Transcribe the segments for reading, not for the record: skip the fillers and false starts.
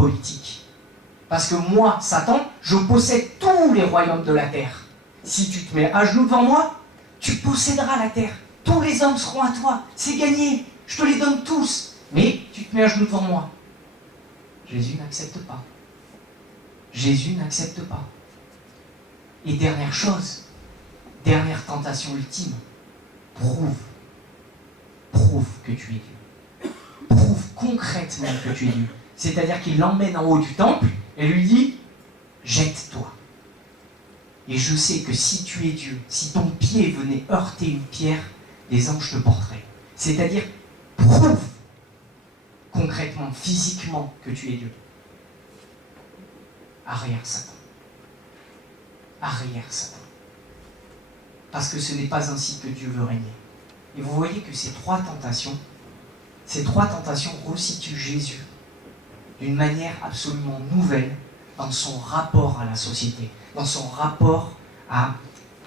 politique. Parce que moi, Satan, je possède tous les royaumes de la terre. Si tu te mets à genoux devant moi, tu posséderas la terre. Tous les hommes seront à toi. C'est gagné. Je te les donne tous. Mais tu te mets à genoux devant moi. Jésus n'accepte pas. Jésus n'accepte pas. Et dernière chose, dernière tentation ultime, prouve que tu es Dieu. Prouve concrètement que tu es Dieu. C'est-à-dire qu'il l'emmène en haut du temple et lui dit, jette-toi. Et je sais que si tu es Dieu, si ton pied venait heurter une pierre, les anges te porteraient. C'est-à-dire, prouve concrètement, physiquement que tu es Dieu. Arrière Satan. Arrière Satan. Parce que ce n'est pas ainsi que Dieu veut régner. Et vous voyez que ces trois tentations resituent Jésus d'une manière absolument nouvelle dans son rapport à la société, dans son rapport à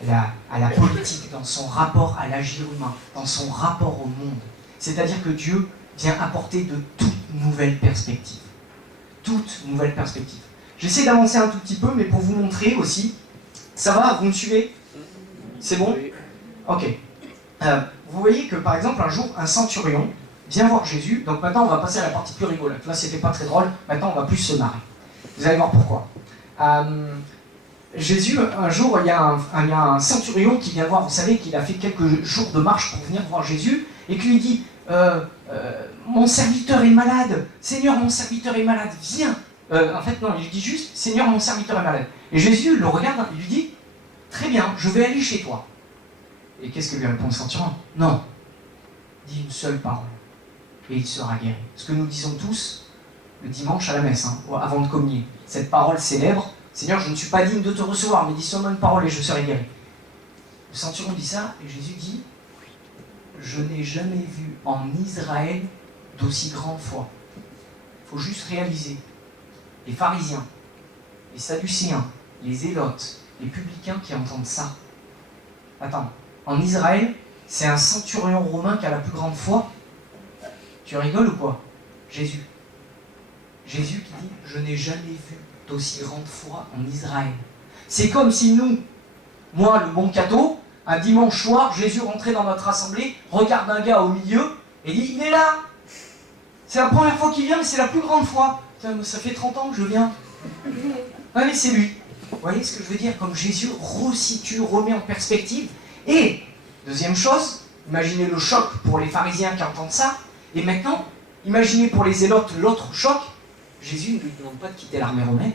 la politique, dans son rapport à l'agir humain, dans son rapport au monde. C'est-à-dire que Dieu vient apporter de toutes nouvelles perspectives. Toutes nouvelles perspectives. J'essaie d'avancer un tout petit peu, mais pour vous montrer aussi. Ça va, vous me suivez? C'est bon? Ok. Vous voyez que par exemple, un jour, un centurion vient voir Jésus. Donc maintenant, on va passer à la partie plus rigolote. Là, c'était pas très drôle. Maintenant, on va plus se marrer. Vous allez voir pourquoi. Jésus, un jour, il y a un centurion qui vient voir. Vous savez qu'il a fait quelques jours de marche pour venir voir Jésus et qui lui dit mon serviteur est malade. Seigneur, mon serviteur est malade. Viens. En fait, non, il dit juste Seigneur, mon serviteur est malade. Et Jésus le regarde, il lui dit très bien, je vais aller chez toi. Et qu'est-ce que lui répond le centurion? Non. Dis une seule parole et il sera guéri. Ce que nous disons tous le dimanche à la messe, avant de communier. Cette parole célèbre, Seigneur, je ne suis pas digne de te recevoir, mais dis seulement une parole et je serai guéri. Le centurion dit ça et Jésus dit je n'ai jamais vu en Israël d'aussi grande foi. Il faut juste réaliser. Les pharisiens, les sadducéens, les zélotes, les publicains qui entendent ça. Attends, en Israël, c'est un centurion romain qui a la plus grande foi. Tu rigoles ou quoi? Jésus. Jésus qui dit « Je n'ai jamais vu d'aussi grande foi en Israël ». C'est comme si nous, moi le bon cateau, un dimanche soir, Jésus rentrait dans notre assemblée, regarde un gars au milieu et dit « Il est là !» C'est la première fois qu'il vient, mais c'est la plus grande foi. Ça fait 30 ans que je viens. Ah mais c'est lui. Vous voyez ce que je veux dire? Comme Jésus resitue, remet en perspective. Et, deuxième chose, imaginez le choc pour les pharisiens qui entendent ça. Et maintenant, imaginez pour les zélotes l'autre choc. Jésus ne lui demande pas de quitter l'armée romaine.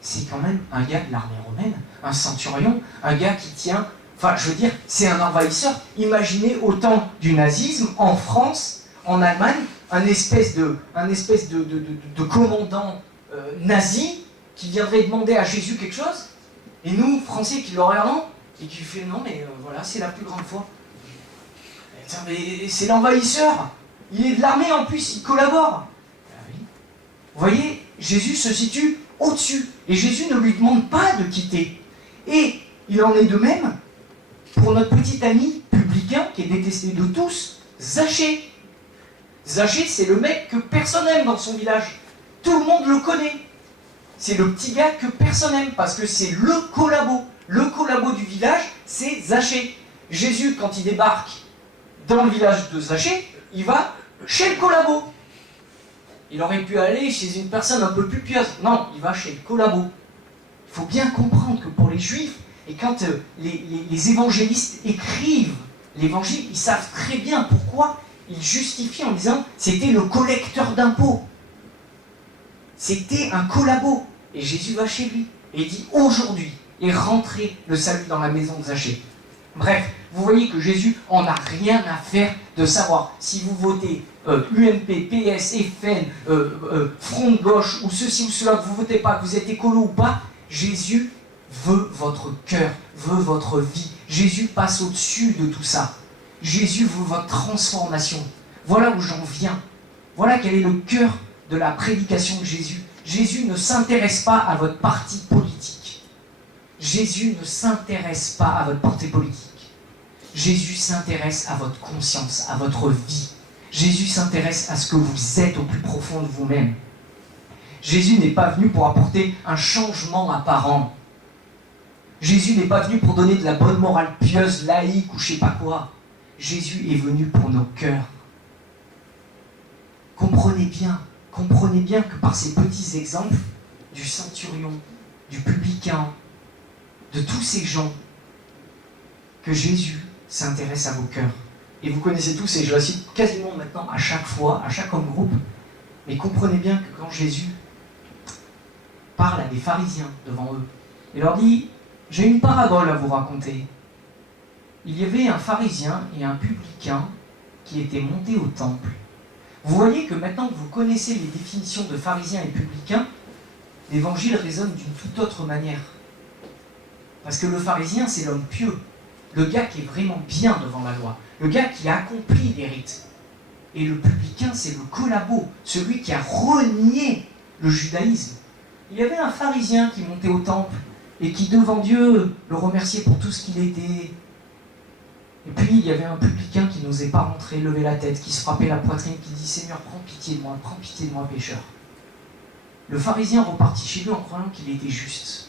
C'est quand même un gars de l'armée romaine, un centurion, un gars qui tient... Enfin, je veux dire, c'est un envahisseur. Imaginez au temps du nazisme, en France, en Allemagne, un espèce de commandant nazi qui viendrait demander à Jésus quelque chose, et nous, Français, qui le regardons, et qui fait non, mais voilà, c'est la plus grande foi. Mais c'est l'envahisseur, il est de l'armée en plus, il collabore. Oui. Vous voyez, Jésus se situe au-dessus, et Jésus ne lui demande pas de quitter. Et il en est de même pour notre petit ami publicain, qui est détesté de tous, Zachée. Zachée, c'est le mec que personne n'aime dans son village. Tout le monde le connaît. C'est le petit gars que personne n'aime parce que c'est le collabo. Le collabo du village, c'est Zachée. Jésus, quand il débarque dans le village de Zachée, il va chez le collabo. Il aurait pu aller chez une personne un peu plus pieuse. Non, il va chez le collabo. Il faut bien comprendre que pour les Juifs, et quand les évangélistes écrivent l'évangile, ils savent très bien pourquoi. Il justifie en disant c'était le collecteur d'impôts. C'était un collabo. Et Jésus va chez lui et dit aujourd'hui est rentré le salut dans la maison de Zachée. Bref, vous voyez que Jésus en a rien à faire de savoir si vous votez UMP, PS, FN, Front de gauche ou ceci ou cela, que vous ne votez pas, que vous êtes écolo ou pas. Jésus veut votre cœur, veut votre vie. Jésus passe au-dessus de tout ça. Jésus veut votre transformation. Voilà où j'en viens. Voilà quel est le cœur de la prédication de Jésus. Jésus ne s'intéresse pas à votre parti politique. Jésus ne s'intéresse pas à votre parti politique. Jésus s'intéresse à votre conscience, à votre vie. Jésus s'intéresse à ce que vous êtes au plus profond de vous-même. Jésus n'est pas venu pour apporter un changement apparent. Jésus n'est pas venu pour donner de la bonne morale pieuse, laïque ou je sais pas quoi. Jésus est venu pour nos cœurs. Comprenez bien que par ces petits exemples, du centurion, du publicain, de tous ces gens, que Jésus s'intéresse à vos cœurs. Et vous connaissez tous, et je la cite quasiment maintenant à chaque fois, à chaque homme groupe, mais comprenez bien que quand Jésus parle à des pharisiens devant eux, il leur dit, j'ai une parabole à vous raconter. Il y avait un pharisien et un publicain qui étaient montés au temple. Vous voyez que maintenant que vous connaissez les définitions de pharisiens et publicains, l'évangile résonne d'une toute autre manière. Parce que le pharisien, c'est l'homme pieux, le gars qui est vraiment bien devant la loi, le gars qui a accompli les rites. Et le publicain, c'est le collabo, celui qui a renié le judaïsme. Il y avait un pharisien qui montait au temple et qui, devant Dieu, le remerciait pour tout ce qu'il était. Et puis, il y avait un publicain qui n'osait pas rentrer, lever la tête, qui se frappait la poitrine, qui dit « Seigneur, prends pitié de moi, pécheur. » Le pharisien repartit chez lui en croyant qu'il était juste.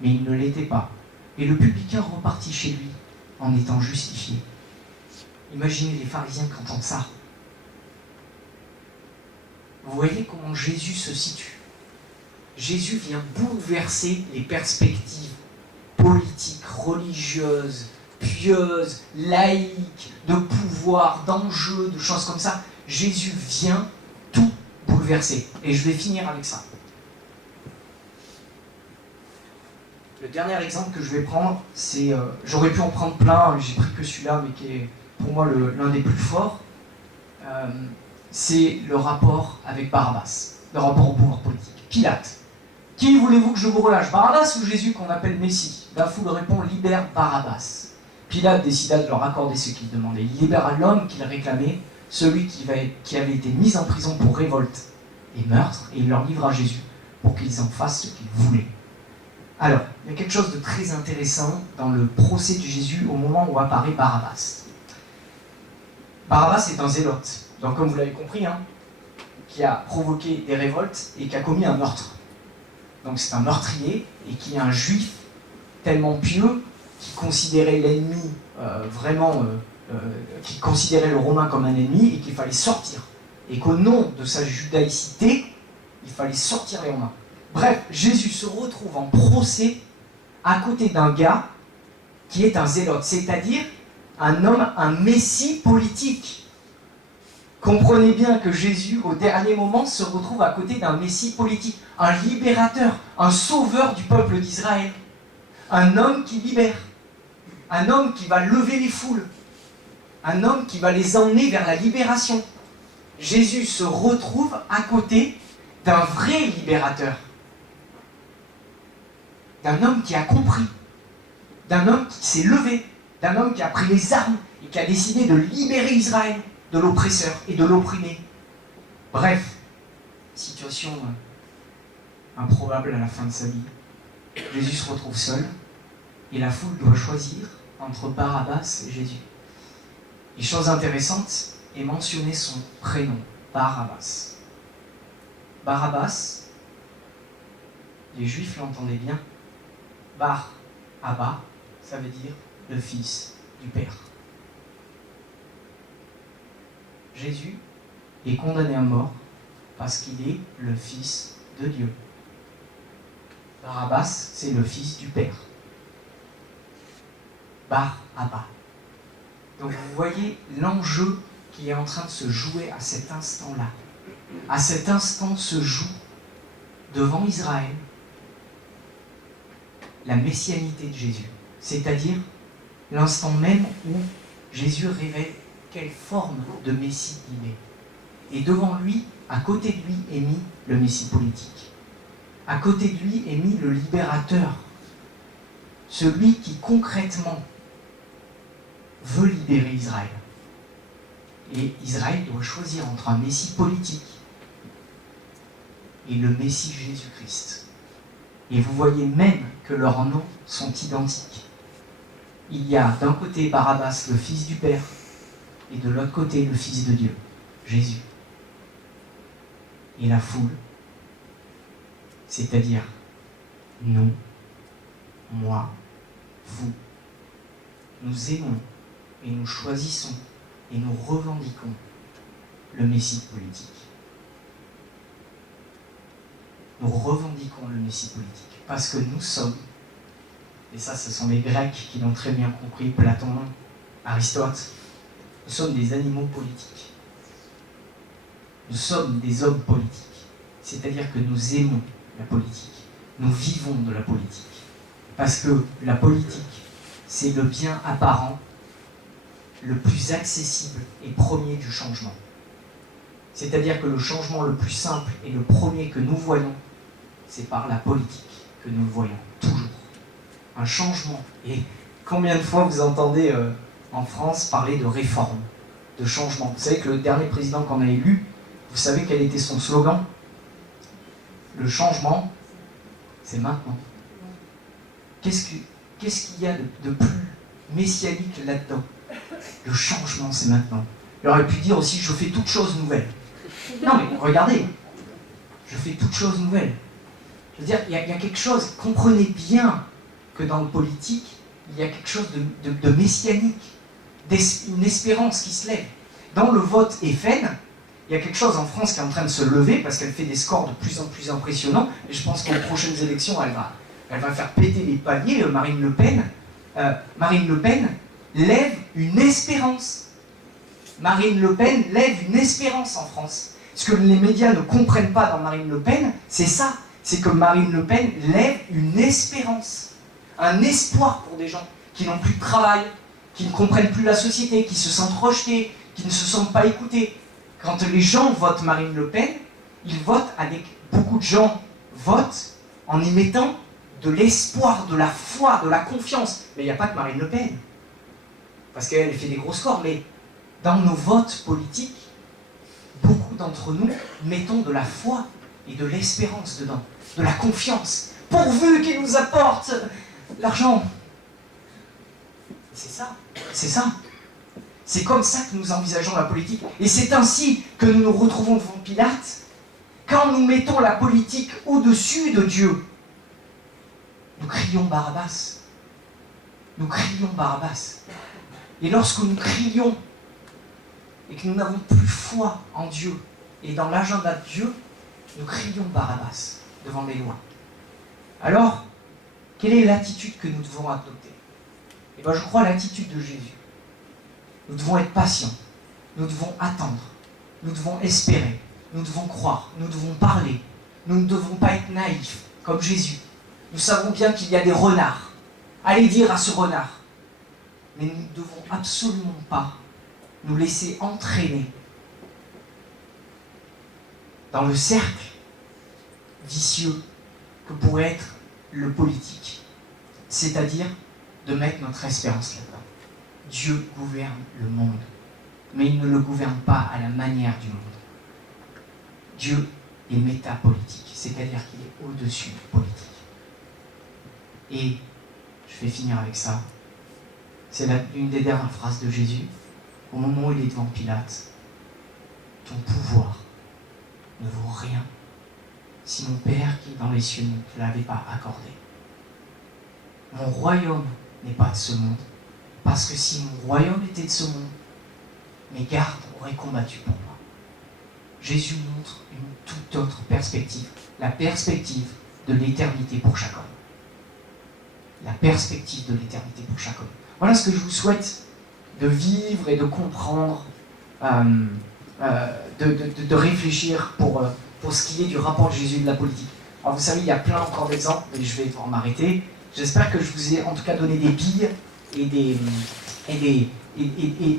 Mais il ne l'était pas. Et le publicain repartit chez lui en étant justifié. Imaginez les pharisiens qui entendent ça. Vous voyez comment Jésus se situe. Jésus vient bouleverser les perspectives politiques, religieuses, pieuses, laïques, de pouvoir, d'enjeux, de choses comme ça. Jésus vient tout bouleverser. Et je vais finir avec ça. Le dernier exemple que je vais prendre, c'est... j'aurais pu en prendre plein, j'ai pris que celui-là, mais qui est pour moi l'un des plus forts. C'est le rapport avec Barabbas, le rapport au pouvoir politique. Pilate. Qui voulez-vous que je vous relâche, Barabbas ou Jésus qu'on appelle Messie? La foule répond, libère Barabbas. Pilate décida de leur accorder ce qu'ils demandaient. Il libéra l'homme qu'il réclamait, celui qui avait été mis en prison pour révolte et meurtre, et il leur livra Jésus pour qu'ils en fassent ce qu'ils voulaient. Alors, il y a quelque chose de très intéressant dans le procès de Jésus au moment où apparaît Barabbas. Barabbas est un zélote, donc comme vous l'avez compris, qui a provoqué des révoltes et qui a commis un meurtre. Donc c'est un meurtrier et qui est un juif tellement pieux qui considérait l'ennemi qui considérait le Romain comme un ennemi et qu'il fallait sortir. Et qu'au nom de sa judaïcité, il fallait sortir les Romains. Bref, Jésus se retrouve en procès à côté d'un gars qui est un zélote, c'est-à-dire un homme, un messie politique. Comprenez bien que Jésus, au dernier moment, se retrouve à côté d'un messie politique, un libérateur, un sauveur du peuple d'Israël, un homme qui libère, un homme qui va lever les foules, un homme qui va les emmener vers la libération. Jésus se retrouve à côté d'un vrai libérateur, d'un homme qui a compris, d'un homme qui s'est levé, d'un homme qui a pris les armes et qui a décidé de libérer Israël de l'oppresseur et de l'opprimé. Bref, situation improbable à la fin de sa vie. Jésus se retrouve seul et la foule doit choisir entre Barabbas et Jésus. Et chose intéressante est mentionner son prénom, Barabbas. Barabbas, les Juifs l'entendaient bien. Bar, Abba, ça veut dire le fils du Père. Jésus est condamné à mort parce qu'il est le fils de Dieu. Barabbas, c'est le fils du Père. Bar, Abba. Donc vous voyez l'enjeu qui est en train de se jouer à cet instant-là. À cet instant se joue devant Israël la messianité de Jésus, c'est-à-dire l'instant même où Jésus révèle quelle forme de Messie il est. Et devant lui, à côté de lui, est mis le Messie politique. À côté de lui est mis le libérateur, celui qui concrètement veut libérer Israël. Et Israël doit choisir entre un Messie politique et le Messie Jésus-Christ. Et vous voyez même que leurs noms sont identiques. Il y a d'un côté Barabbas, le fils du Père, et de l'autre côté le Fils de Dieu, Jésus. Et la foule C'est-à-dire nous, moi, vous. Nous aimons et nous choisissons et nous revendiquons le Messie politique. Nous revendiquons le Messie politique parce que nous sommes, et ça ce sont les Grecs qui l'ont très bien compris, Platon, Aristote, nous sommes des animaux politiques. Nous sommes des hommes politiques. C'est-à-dire que nous aimons la politique. Nous vivons de la politique. Parce que la politique, c'est le bien apparent, le plus accessible et premier du changement. C'est-à-dire que le changement le plus simple et le premier que nous voyons, c'est par la politique que nous le voyons, toujours. Un changement. Et combien de fois vous entendez en France parler de réforme, de changement? Vous savez que le dernier président qu'on a élu, vous savez quel était son slogan? Le changement, c'est maintenant. Qu'est-ce qu'il y a de plus messianique là-dedans? Le changement, c'est maintenant. Il aurait pu dire aussi, je fais toute chose nouvelle. Non mais regardez, je fais toute chose nouvelle. Je veux dire, il y a quelque chose, comprenez bien que dans le politique, il y a quelque chose de messianique, une espérance qui se lève. Dans le vote FN, il y a quelque chose en France qui est en train de se lever parce qu'elle fait des scores de plus en plus impressionnants, et je pense qu'aux prochaines élections, elle va faire péter les paliers, Marine Le Pen. Marine Le Pen lève une espérance. Marine Le Pen lève une espérance en France. Ce que les médias ne comprennent pas dans Marine Le Pen, c'est ça. C'est que Marine Le Pen lève une espérance. Un espoir pour des gens qui n'ont plus de travail, qui ne comprennent plus la société, qui se sentent rejetés, qui ne se sentent pas écoutés. Quand les gens votent Marine Le Pen, ils votent avec... Beaucoup de gens votent en y mettant de l'espoir, de la foi, de la confiance. Mais il n'y a pas que Marine Le Pen. Parce qu'elle fait des gros scores. Mais dans nos votes politiques, beaucoup d'entre nous mettons de la foi et de l'espérance dedans. De la confiance. Pourvu qu'il nous apporte l'argent. C'est ça. C'est ça. C'est comme ça que nous envisageons la politique. Et c'est ainsi que nous nous retrouvons devant Pilate. Quand nous mettons la politique au-dessus de Dieu, nous crions Barabbas. Nous crions Barabbas. Et lorsque nous crions et que nous n'avons plus foi en Dieu et dans l'agenda de Dieu, nous crions Barabbas devant les lois. Alors, quelle est l'attitude que nous devons adopter? Eh bien, je crois l'attitude de Jésus. Nous devons être patients, nous devons attendre, nous devons espérer, nous devons croire, nous devons parler, nous ne devons pas être naïfs, comme Jésus. Nous savons bien qu'il y a des renards. Allez dire à ce renard. Mais nous ne devons absolument pas nous laisser entraîner dans le cercle vicieux que pourrait être le politique. C'est-à-dire de mettre notre espérance là-dedans. Dieu gouverne le monde, mais il ne le gouverne pas à la manière du monde. Dieu est métapolitique, c'est-à-dire qu'il est au-dessus de politique. Et je vais finir avec ça. C'est l'une des dernières phrases de Jésus. Au moment où il est devant Pilate, ton pouvoir ne vaut rien si mon Père qui est dans les cieux ne te l'avait pas accordé. Mon royaume n'est pas de ce monde. Parce que si mon royaume était de ce monde, mes gardes auraient combattu pour moi. Jésus montre une toute autre perspective, la perspective de l'éternité pour chaque homme. La perspective de l'éternité pour chaque homme. Voilà ce que je vous souhaite de vivre et de comprendre, de réfléchir pour ce qui est du rapport de Jésus et de la politique. Alors vous savez, il y a plein encore d'exemples, mais je vais devoir m'arrêter. J'espère que je vous ai en tout cas donné des billes et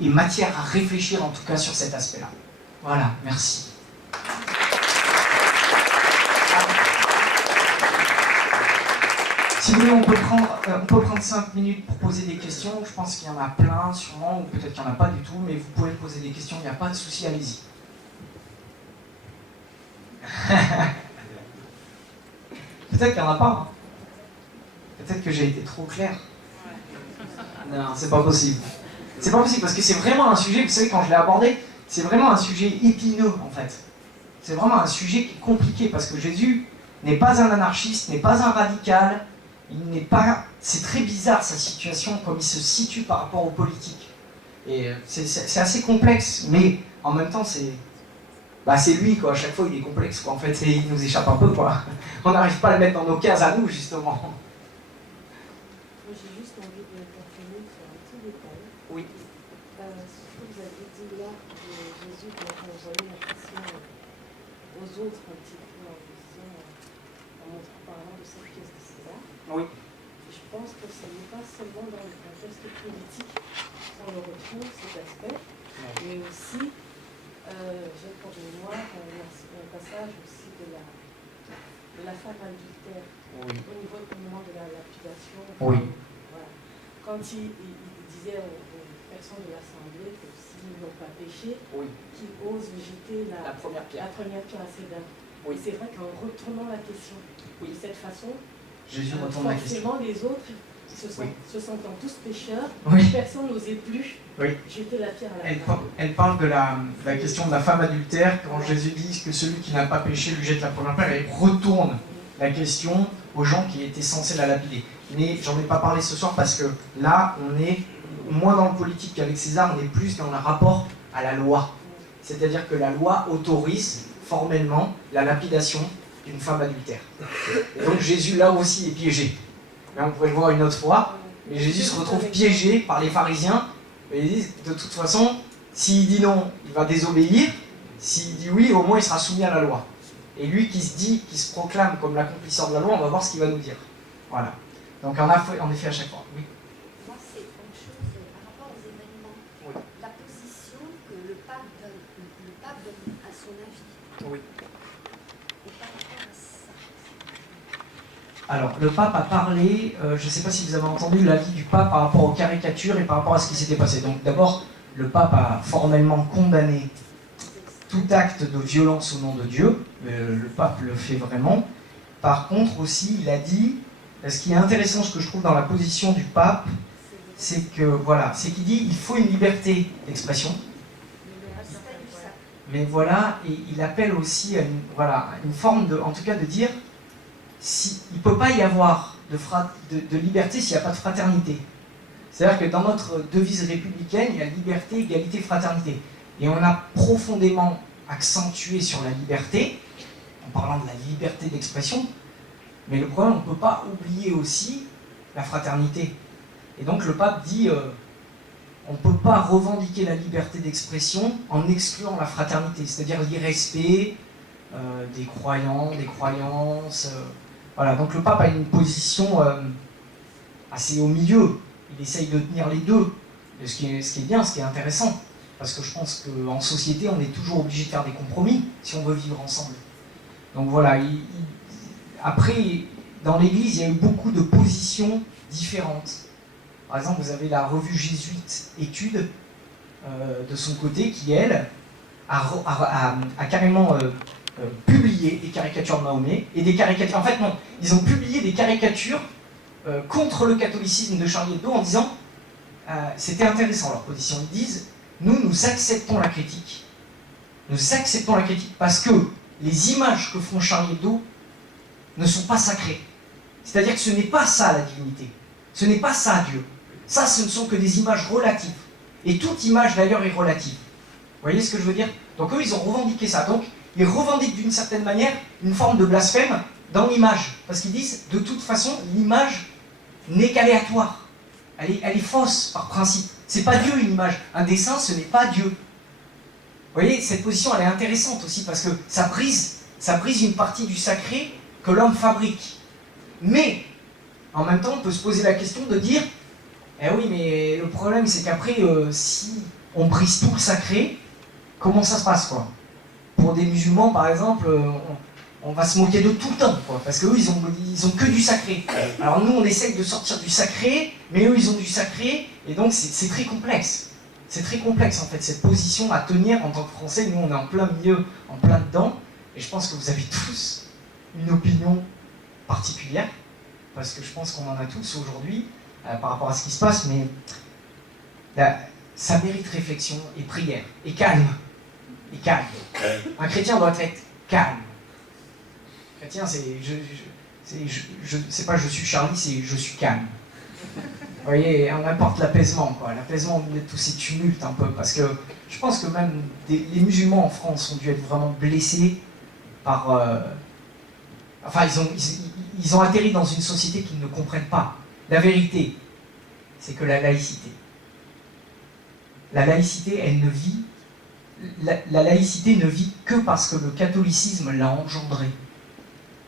matière à réfléchir en tout cas sur cet aspect-là. Voilà, merci. Si vous voulez, on peut prendre 5 minutes pour poser des questions. Je pense qu'il y en a plein, sûrement, ou peut-être qu'il n'y en a pas du tout, mais vous pouvez poser des questions, il n'y a pas de souci, allez-y. Peut-être qu'il n'y en a pas. Hein. Peut-être que j'ai été trop clair. Non, c'est pas possible. C'est pas possible parce que c'est vraiment un sujet, vous savez, quand je l'ai abordé, c'est vraiment un sujet épineux en fait. C'est vraiment un sujet qui est compliqué parce que Jésus, n'est pas un anarchiste, n'est pas un radical, il n'est pas... C'est très bizarre sa situation, comme il se situe par rapport aux politiques. Et c'est assez complexe, mais en même temps, c'est lui, quoi. À chaque fois, il est complexe, quoi. En fait, et il nous échappe un peu, quoi. On n'arrive pas à le mettre dans nos cases à nous, justement. Moi, j'ai juste envie de continuer sur un petit détail. Oui. Ce que vous avez dit là, de Jésus qui a envoyé la question aux autres un petit peu en disant, en parlant de cette pièce de César. Oui. Je pense que ce n'est pas seulement dans le contexte politique qu'on le retrouve, cet aspect, mais aussi, j'ai pour mémoire un passage aussi de la femme adultère, au moment de la lapidation. Oui. Voilà. Quand il disait aux personnes de l'Assemblée que s'ils n'ont pas péché, qu'ils osent jeter la première pierre à ses dames. Oui. C'est vrai qu'en retournant la question de cette façon, Jésus retourne la question. Forcément, les autres, se sentant tous pécheurs, personne n'osait plus jeter la pierre à la femme. Elle parle de la question de la femme adultère, quand Jésus dit que celui qui n'a pas péché lui jette la première pierre, elle retourne la question aux gens qui étaient censés la lapider. Mais j'en ai pas parlé ce soir parce que là, on est moins dans le politique qu'avec César, on est plus dans le rapport à la loi. C'est-à-dire que la loi autorise formellement la lapidation d'une femme adultère. Et donc Jésus, là aussi, est piégé. Mais on pourrait le voir une autre fois. Mais Jésus se retrouve piégé par les pharisiens. Et ils disent, de toute façon, s'il dit non, il va désobéir. S'il dit oui, au moins il sera soumis à la loi. Et lui qui se proclame comme l'accomplisseur de la loi, on va voir ce qu'il va nous dire. Voilà. Donc en effet, à chaque fois. Oui. Moi, c'est une chose par rapport aux événements. Oui. La position que le pape donne à son avis. Oui. Et par rapport à ça. Alors, le pape a parlé, je ne sais pas si vous avez entendu l'avis du pape par rapport aux caricatures et par rapport à ce qui s'était passé. Donc d'abord, le pape a formellement condamné tout acte de violence au nom de Dieu. Le pape le fait vraiment. Par contre aussi, il a dit, ce qui est intéressant, ce que je trouve dans la position du pape, c'est qu'il dit il faut une liberté d'expression. Mais voilà, et il appelle aussi à une forme en tout cas de dire il ne peut pas y avoir de liberté s'il n'y a pas de fraternité. C'est-à-dire que dans notre devise républicaine, il y a liberté, égalité, fraternité. Et on a profondément accentué sur la liberté, en parlant de la liberté d'expression, mais le problème, on ne peut pas oublier aussi la fraternité. Et donc le pape dit, on ne peut pas revendiquer la liberté d'expression en excluant la fraternité, c'est-à-dire l'irrespect des croyants, des croyances. Voilà, donc le pape a une position assez au milieu. Il essaye de tenir les deux, ce qui est bien, ce qui est intéressant. Parce que je pense qu'en société, on est toujours obligé de faire des compromis si on veut vivre ensemble. Donc voilà, après, dans l'Église, il y a eu beaucoup de positions différentes. Par exemple, vous avez la revue jésuite Études de son côté, qui, elle, a carrément publié des caricatures de Mahomet, et des caricatures... En fait, non, ils ont publié des caricatures contre le catholicisme de Charlie Hebdo en disant... c'était intéressant leur position. Ils disent, nous acceptons la critique. Nous acceptons la critique parce que les images que font Charlie Hebdo ne sont pas sacrées. C'est-à-dire que ce n'est pas ça la divinité. Ce n'est pas ça Dieu. Ça, ce ne sont que des images relatives. Et toute image d'ailleurs est relative. Vous voyez ce que je veux dire? Donc eux, ils ont revendiqué ça. Donc ils revendiquent d'une certaine manière une forme de blasphème dans l'image. Parce qu'ils disent, de toute façon, l'image n'est qu'aléatoire. Elle est fausse par principe. C'est pas Dieu une image. Un dessin, ce n'est pas Dieu. Vous voyez, cette position, elle est intéressante aussi parce que ça brise une partie du sacré que l'homme fabrique. Mais, en même temps, on peut se poser la question de dire, eh oui, mais le problème, c'est qu'après, si on brise tout le sacré, comment ça se passe, quoi? Pour des musulmans, par exemple, on va se moquer de tout le temps, quoi, parce qu'eux, ils ont que du sacré. Alors nous, on essaye de sortir du sacré, mais eux, ils ont du sacré, et donc c'est très complexe. C'est très complexe, en fait, cette position à tenir en tant que Français. Nous, on est en plein milieu, en plein dedans, et je pense que vous avez tous une opinion particulière, parce que je pense qu'on en a tous aujourd'hui, par rapport à ce qui se passe, mais ça mérite réflexion et prière, et calme. Et calme. Un chrétien doit être calme. Chrétien, c'est pas je suis Charlie, c'est je suis calme. Vous voyez, on apporte l'apaisement, quoi. L'apaisement au milieu de tous ces tumultes un peu, parce que je pense que même les musulmans en France ont dû être vraiment blessés par... enfin, ils ont atterri dans une société qu'ils ne comprennent pas. La vérité, c'est que la laïcité, elle ne vit... La laïcité ne vit que parce que le catholicisme l'a engendrée.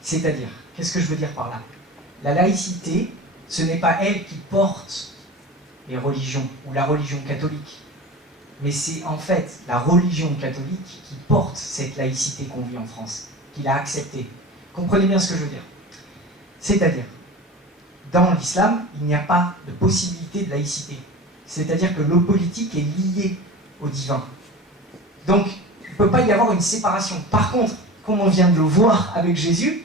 C'est-à-dire, qu'est-ce que je veux dire par là? La laïcité, ce n'est pas elle qui porte les religions, ou la religion catholique, mais c'est en fait la religion catholique qui porte cette laïcité qu'on vit en France, qui l'a acceptée. Comprenez bien ce que je veux dire. C'est-à-dire, dans l'islam, il n'y a pas de possibilité de laïcité. C'est-à-dire que le politique est lié au divin. Donc, il ne peut pas y avoir une séparation. Par contre, comme on vient de le voir avec Jésus,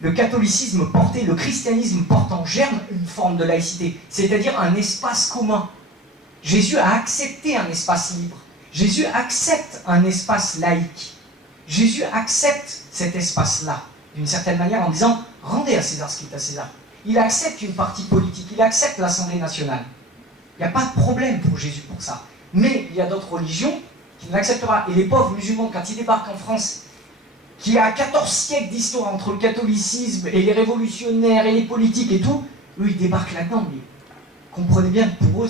le catholicisme portait, le christianisme porte en germe une forme de laïcité, c'est-à-dire un espace commun. Jésus a accepté un espace libre. Jésus accepte un espace laïque. Jésus accepte cet espace-là, d'une certaine manière, en disant « rendez à César ce qui est à César ». Il accepte une partie politique, il accepte l'Assemblée nationale. Il n'y a pas de problème pour Jésus pour ça. Mais il y a d'autres religions qui ne l'acceptent pas. Et les pauvres musulmans, quand ils débarquent en France, qui a 14 siècles d'histoire entre le catholicisme et les révolutionnaires et les politiques et tout, eux ils débarquent là-dedans. Mais comprenez bien que pour eux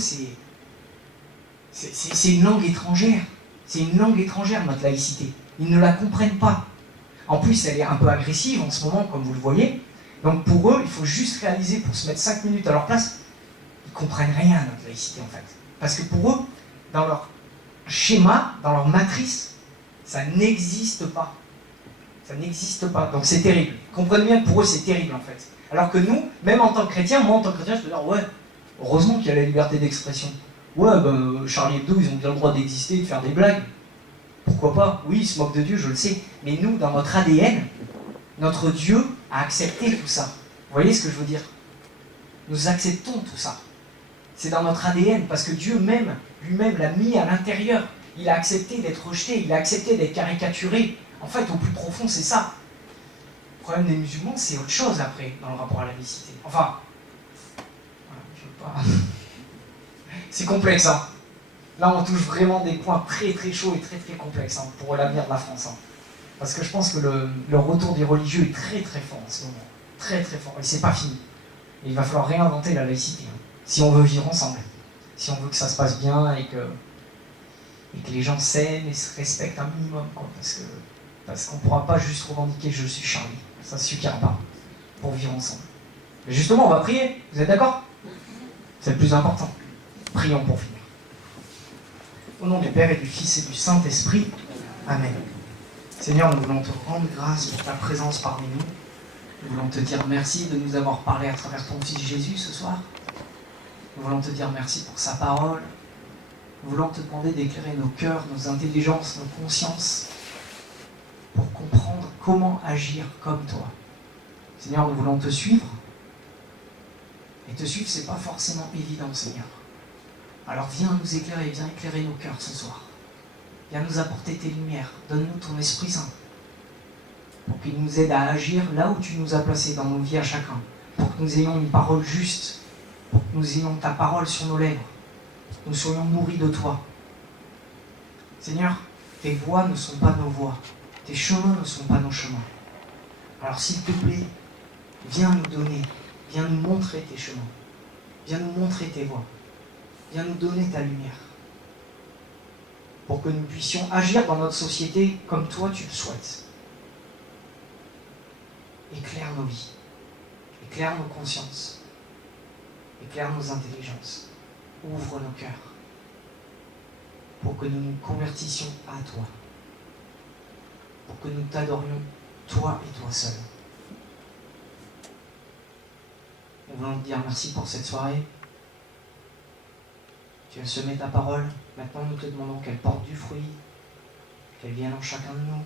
c'est une langue étrangère. C'est une langue étrangère, notre laïcité. Ils ne la comprennent pas. En plus, elle est un peu agressive en ce moment, comme vous le voyez. Donc pour eux, il faut juste réaliser, pour se mettre 5 minutes à leur place, ils ne comprennent rien à notre laïcité en fait. Parce que pour eux, dans leur schéma, dans leur matrice, ça n'existe pas. Ça n'existe pas. Donc c'est terrible. Comprenez bien que pour eux, c'est terrible en fait. Alors que nous, même en tant que chrétien, moi en tant que chrétien, je peux dire, ouais, heureusement qu'il y a la liberté d'expression. Ouais, ben, Charlie Hebdo, ils ont bien le droit d'exister et de faire des blagues. Pourquoi pas? Oui, ils se moquent de Dieu, je le sais. Mais nous, dans notre ADN, notre Dieu a accepté tout ça. Vous voyez ce que je veux dire? Nous acceptons tout ça. C'est dans notre ADN, parce que Dieu même, lui-même, l'a mis à l'intérieur. Il a accepté d'être rejeté, il a accepté d'être caricaturé. En fait, au plus profond, c'est ça. Le problème des musulmans, c'est autre chose après, dans le rapport à la laïcité. Enfin, voilà, je veux pas... C'est complexe, hein. Là, on touche vraiment des points très très chauds et très très complexes hein, pour l'avenir de la France. Hein. Parce que je pense que le retour des religieux est très très fort en ce moment. Très très fort. Et c'est pas fini. Et il va falloir réinventer la laïcité. Hein, si on veut vivre ensemble. Si on veut que ça se passe bien et que les gens s'aiment et se respectent un minimum. Quoi, parce qu'on ne pourra pas juste revendiquer je suis Charlie. Ça ne suffira pas pour vivre ensemble. Mais justement, on va prier. Vous êtes d'accord? C'est le plus important. Prions pour finir. Au nom du Père et du Fils et du Saint-Esprit. Amen. Seigneur, nous voulons te rendre grâce pour ta présence parmi nous. Nous voulons te dire merci de nous avoir parlé à travers ton Fils Jésus ce soir. Nous voulons te dire merci pour sa parole. Nous voulons te demander d'éclairer nos cœurs, nos intelligences, nos consciences, pour comprendre comment agir comme toi. Seigneur, nous voulons te suivre. Et te suivre, c'est pas forcément évident, Seigneur. Alors viens nous éclairer, viens éclairer nos cœurs ce soir. Viens nous apporter tes lumières. Donne-nous ton Esprit Saint. Pour qu'il nous aide à agir là où tu nous as placés dans nos vies à chacun. Pour que nous ayons une parole juste. Pour que nous ayons ta parole sur nos lèvres. Pour que nous soyons nourris de toi. Seigneur, tes voies ne sont pas nos voies. Tes chemins ne sont pas nos chemins. Alors s'il te plaît, viens nous donner, viens nous montrer tes chemins. Viens nous montrer tes voies. Viens nous donner ta lumière. Pour que nous puissions agir dans notre société comme toi tu le souhaites. Éclaire nos vies. Éclaire nos consciences. Éclaire nos intelligences. Ouvre nos cœurs. Pour que nous nous convertissions à toi. Pour que nous t'adorions, toi et toi seul. Nous voulons te dire merci pour cette soirée. Tu as semé ta parole. Maintenant, nous te demandons qu'elle porte du fruit, qu'elle vienne en chacun de nous,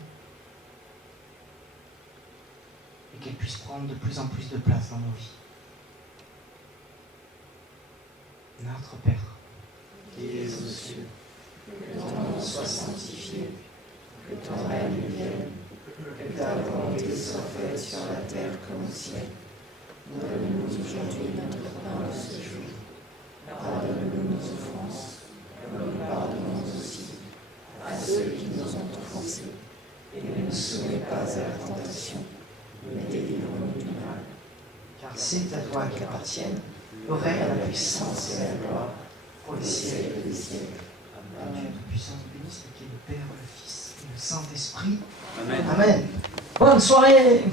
et qu'elle puisse prendre de plus en plus de place dans nos vies. Notre Père, qui es aux cieux, que ton nom soit sanctifié, que ton règne vienne, Que ta volonté soit faite sur la terre comme au ciel. Donne-nous aujourd'hui notre pain de ce jour. Pardonne-nous nos offenses, comme nous pardonnons aussi à ceux qui nous ont offensés. Et ne nous soumets pas à la tentation, mais délivre-nous du mal. Car c'est à toi qu'appartiennent le règne, la puissance et la gloire pour les siècles et les siècles. Dieu Tout-Puissant nous bénisse, qui est le Père, le Fils et le Saint-Esprit. Amen. Amen. Bonne soirée.